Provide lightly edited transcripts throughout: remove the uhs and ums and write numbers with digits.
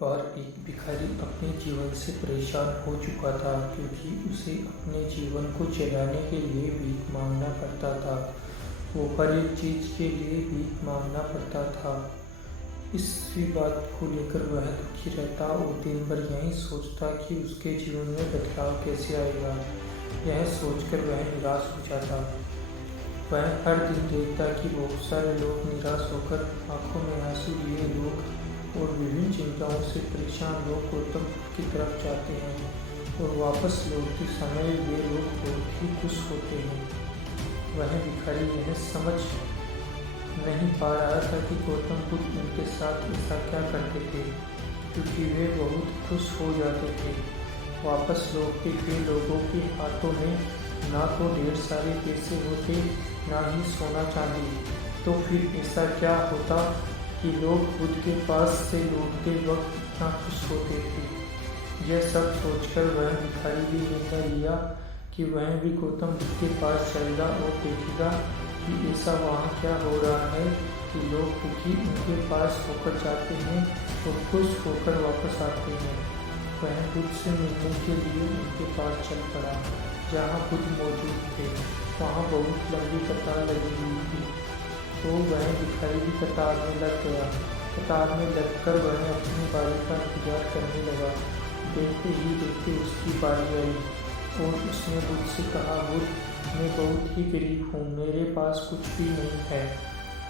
बार एक भिखारी अपने जीवन से परेशान हो चुका था क्योंकि उसे अपने जीवन को चलाने के लिए भीख मांगना पड़ता था। वो हर एक चीज़ के लिए भीख मांगना पड़ता था। इसी बात को लेकर वह दुखी रहता और दिन भर यही सोचता कि उसके जीवन में बदलाव कैसे आएगा। यह सोचकर वह निराश हो जाता। वह हर दिन देखता कि बहुत सारे लोग निराश होकर आंखों में आंसू लिए लोग और विभिन्न चिंताओं से परेशान लोग गौतम बुद्ध की तरफ जाते हैं और वापस लौटते समय वे लोग बहुत ही खुश होते हैं। वह भिखारी यह समझ नहीं पा रहा था कि गौतम बुद्ध उनके साथ ऐसा क्या करते थे, क्योंकि वे बहुत खुश हो जाते थे। वापस लौटते हुए लोगों के हाथों में ना तो ढेर सारे पैसे होते, ना ही सोना चांदी। तो फिर ऐसा क्या होता कि लोग बुद्ध के पास से लौटते वक्त इतना खुश होते थे। यह सब सोचकर वह भिखारी भी निर्णय लिया कि वह भी गौतम बुद्ध के पास जाएगा और देखेगा कि ऐसा वहाँ क्या हो रहा है कि लोग दुखी उनके पास होकर जाते हैं और खुश होकर वापस आते हैं। वह बुद्ध से मिलने के लिए उनके पास चल पड़ा। जहाँ बुद्ध मौजूद थे वहाँ बहुत लंबी कतार लगी हुई थी, तो वह भिखारी भी कतार में लग गया। कतार में लगकर वह अपनी बारी का इंतजार करने लगा। देखते ही देखते उसकी बारी आई और उसने बुद्ध से कहा, बुद्ध, मैं बहुत ही गरीब हूँ, मेरे पास कुछ भी नहीं है।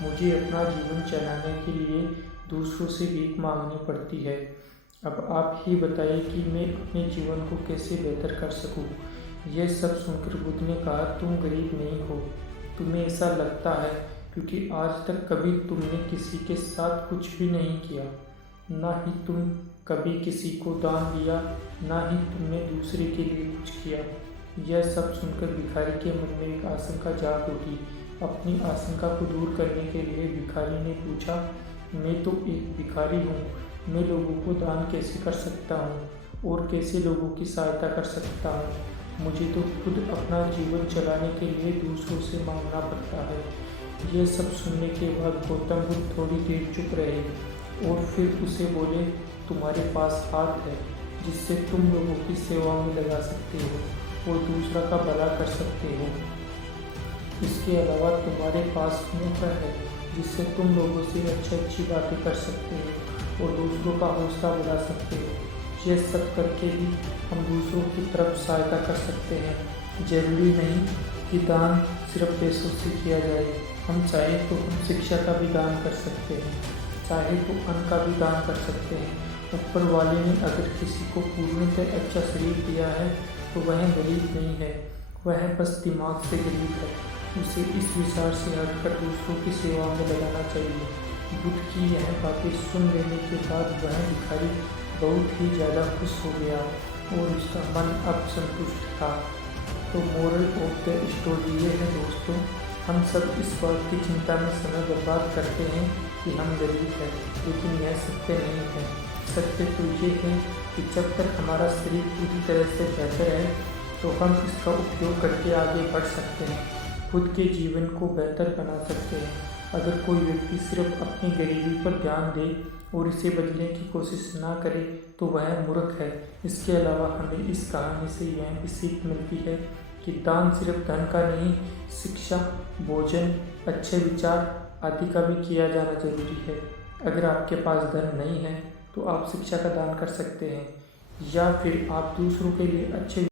मुझे अपना जीवन चलाने के लिए दूसरों से भीख मांगनी पड़ती है। अब आप ही बताइए कि मैं अपने जीवन को कैसे बेहतर कर सकूँ। यह सब सुनकर बुद्ध ने कहा, तुम गरीब नहीं हो, तुम्हें ऐसा लगता है क्योंकि आज तक कभी तुमने किसी के साथ कुछ भी नहीं किया, ना ही तुम कभी किसी को दान दिया, ना ही तुमने दूसरे के लिए कुछ किया। यह सब सुनकर भिखारी के मन में एक आशंका जाग उठी। अपनी आशंका को दूर करने के लिए भिखारी ने पूछा, मैं तो एक भिखारी हूँ, मैं लोगों को दान कैसे कर सकता हूँ और कैसे लोगों की सहायता कर सकता हूँ। मुझे तो खुद अपना जीवन चलाने के लिए दूसरों से मांगना पड़ता है। यह सब सुनने के बाद गौतम बुद्ध थोड़ी देर चुप रहे और फिर उसे बोले, तुम्हारे पास हाथ है जिससे तुम लोगों की सेवा में लगा सकते हो और दूसरा का भला कर सकते हो। इसके अलावा तुम्हारे पास मुंह है जिससे तुम लोगों से अच्छी बातें कर सकते हो और दूसरों का हौसला बढ़ा सकते हो। यह सब करके भी हम दूसरों की तरफ सहायता कर सकते हैं। जरूरी नहीं कि दान सिर्फ पैसों से किया जाए। हम चाहे तो हम शिक्षा का भी दान कर सकते हैं, चाहे तो अन्न का भी दान कर सकते हैं। ऊपर वाले ने अगर किसी को पूर्णतः अच्छा शरीर दिया है तो वह गरीब नहीं है, वह बस दिमाग से गरीब है। उसे इस विचार से हटकर दूसरों की सेवा में लगाना चाहिए। बुद्ध की यह बातें सुन लेने के बाद वह भिखारी बहुत ही ज़्यादा खुश हो गया और उसका मन अब संतुष्ट था। तो मोरल ऑफ द स्टोरी ये है दोस्तों, हम सब इस बात की चिंता में समय बर्बाद करते हैं कि हम गरीब हैं, लेकिन यह सत्य नहीं है। सत्य तो ये है कि जब तक हमारा शरीर पूरी तरह से बेहतर है तो हम इसका उपयोग करके आगे बढ़ सकते हैं, खुद के जीवन को बेहतर बना सकते हैं। अगर कोई व्यक्ति सिर्फ अपनी गरीबी पर ध्यान दे और इसे बदलने की कोशिश ना करे तो वह मूर्ख है। इसके अलावा हमें इस कहानी से यह भी सीख मिलती है कि दान सिर्फ धन का नहीं, शिक्षा, भोजन, अच्छे विचार आदि का भी किया जाना जरूरी है। अगर आपके पास धन नहीं है तो आप शिक्षा का दान कर सकते हैं या फिर आप दूसरों के लिए अच्छे